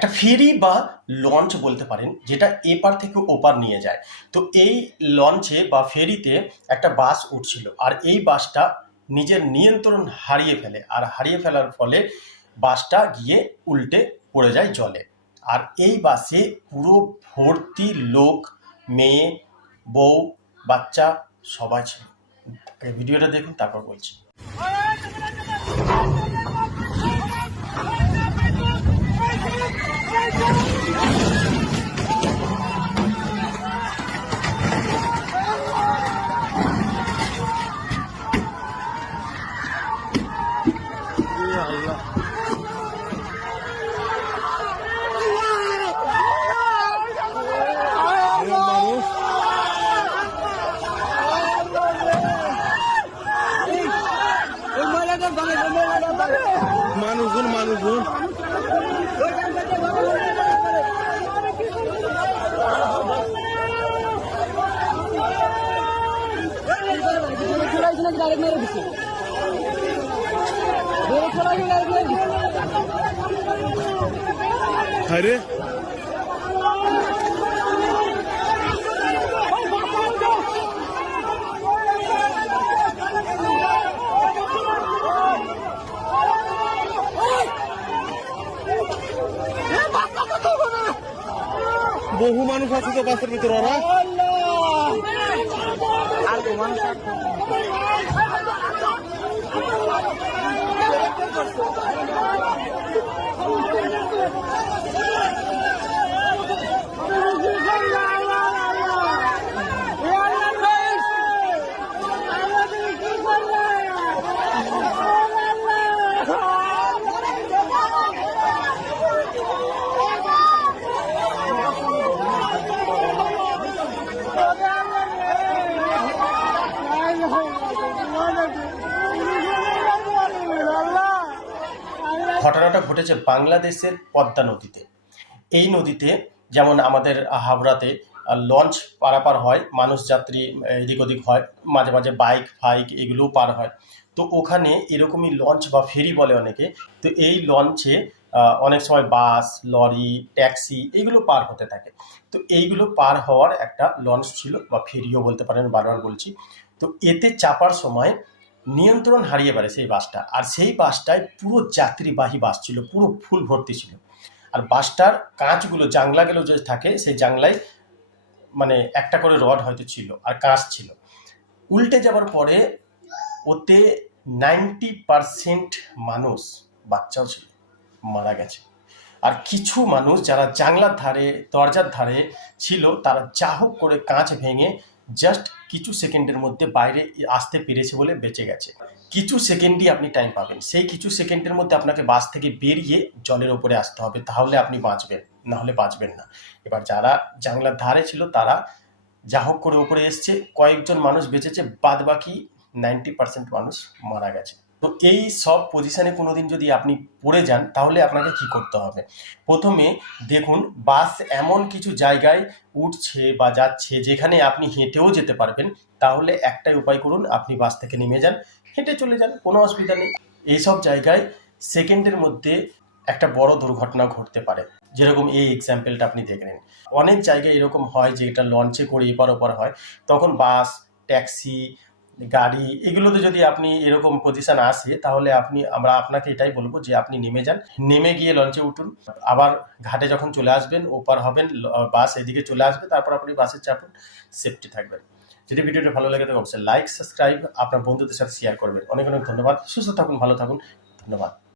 একটা ফেরি বা লঞ্চ বলতে পারেন, যেটা এপার থেকে ওপার নিয়ে যায়। তো এই লঞ্চে বা ফেরিতে একটা বাস উঠছিল, আর এই বাসটা নিজের নিয়ন্ত্রণ হারিয়ে ফেলে, আর হারিয়ে ফেলার ফলে বাসটা গিয়ে উল্টে পড়ে যায় জলে। আর এই বাসে পুরো ভর্তি লোক, মেয়ে, বউ, বাচ্চা সবাই ছিল। ভিডিওটা দেখুন, তারপর বলছি। মানুষজন আরে বহু মানুষ আছে তো বাসের ভিতরে। ওরা ঘটনাটা ঘটেছে বাংলাদেশের পদ্মা নদীতে। এই নদীতে যেমন আমাদের হাওড়াতে লঞ্চ পারাপার হয়, মানুষ যাত্রী এদিক ওদিক হয়, মাঝে মাঝে বাইক ফাইক এগুলোও পার হয়। তো ওখানে এরকমই লঞ্চ বা ফেরি বলে অনেকে। তো এই লঞ্চে অনেক সময় বাস, লরি, ট্যাক্সি এগুলো পার হতে থাকে। তো এইগুলো পার হওয়ার একটা লঞ্চ ছিল, বা ফেরিও বলতে পারেন, বারবার বলছি। তো এতে চাপার সময় নিয়ন্ত্রণ হারিয়ে পারে সেই বাসটা, আর সেই বাসটায় পুরো যাত্রীবাহী বাস ছিল, পুরো ফুল ভর্তি ছিল। আর বাসটার কাঁচগুলো, জানলাগুলো যে থাকে, সেই জানলায় মানে একটা করে রড হয়তো ছিল, আর কাঁচ ছিল। উল্টে যাওয়ার পরে ওতে 90% মানুষ, বাচ্চাও ছিল, মারা গেছে। আর কিছু মানুষ যারা জানলার ধারে, দরজার ধারে ছিল, তারা যা হোক করে কাঁচ ভেঙে জাস্ট কিছু সেকেন্ডের মধ্যে বাইরে আসতে পেরেছে বলে বেঁচে গেছে। কিছু সেকেন্ডই আপনি টাইম পাবেন, সেই কিছু সেকেন্ডের মধ্যে আপনাকে বাস থেকে বেরিয়ে জলের ওপরে আসতে হবে, তাহলে আপনি বাঁচবেন, না হলে বাঁচবেন না। এবার যারা জানলার ধারে ছিল তারা যা হোক করে উপরে এসছে, কয়েকজন মানুষ বেঁচেছে, বাদ বাকি 90% মানুষ মারা গেছে। তো এই সব পজিশনে কোনোদিন যদি আপনি পড়ে যান, তাহলে আপনাকে কি করতে হবে? প্রথমে দেখুন, বাস এমন কিছু জায়গায় উঠছে বা যাচ্ছে যেখানে আপনি হেঁটেও যেতে পারবেন, তাহলে একটাই উপায় করুন, আপনি বাস থেকে নেমে যান, হেঁটে চলে যান, কোনো অসুবিধা নেই। এইসব জায়গায় সেকেন্ডের মধ্যে একটা বড় দুর্ঘটনা ঘটতে পারে, যেরকম এই এক্সাম্পলটা আপনি দেখলেন। অনেক জায়গায় এরকম হয় যে এটা লঞ্চে করে এপার ওপার হয়, তখন বাস, ট্যাক্সি, গাড়ি এগুলোতে যদি আপনি এরকম পজিশন আসে, তাহলে আমরা আপনাকে এটাই বলবো যে আপনি নেমে যান, নেমে গিয়ে লঞ্চে উঠুন। আবার ঘাটে যখন চলে আসবেন, ওপার হবেন, বাস এদিকে চলে আসবে, তারপর আপনি বাসে চাপুন, সেফটি থাকবেন। যদি ভিডিওটা ভালো লাগে তবে অবশ্যই লাইক, সাবস্ক্রাইব, আপনার বন্ধুদের সাথে শেয়ার করবেন। অনেক অনেক ধন্যবাদ। সুস্থ থাকুন, ভালো থাকুন, ধন্যবাদ।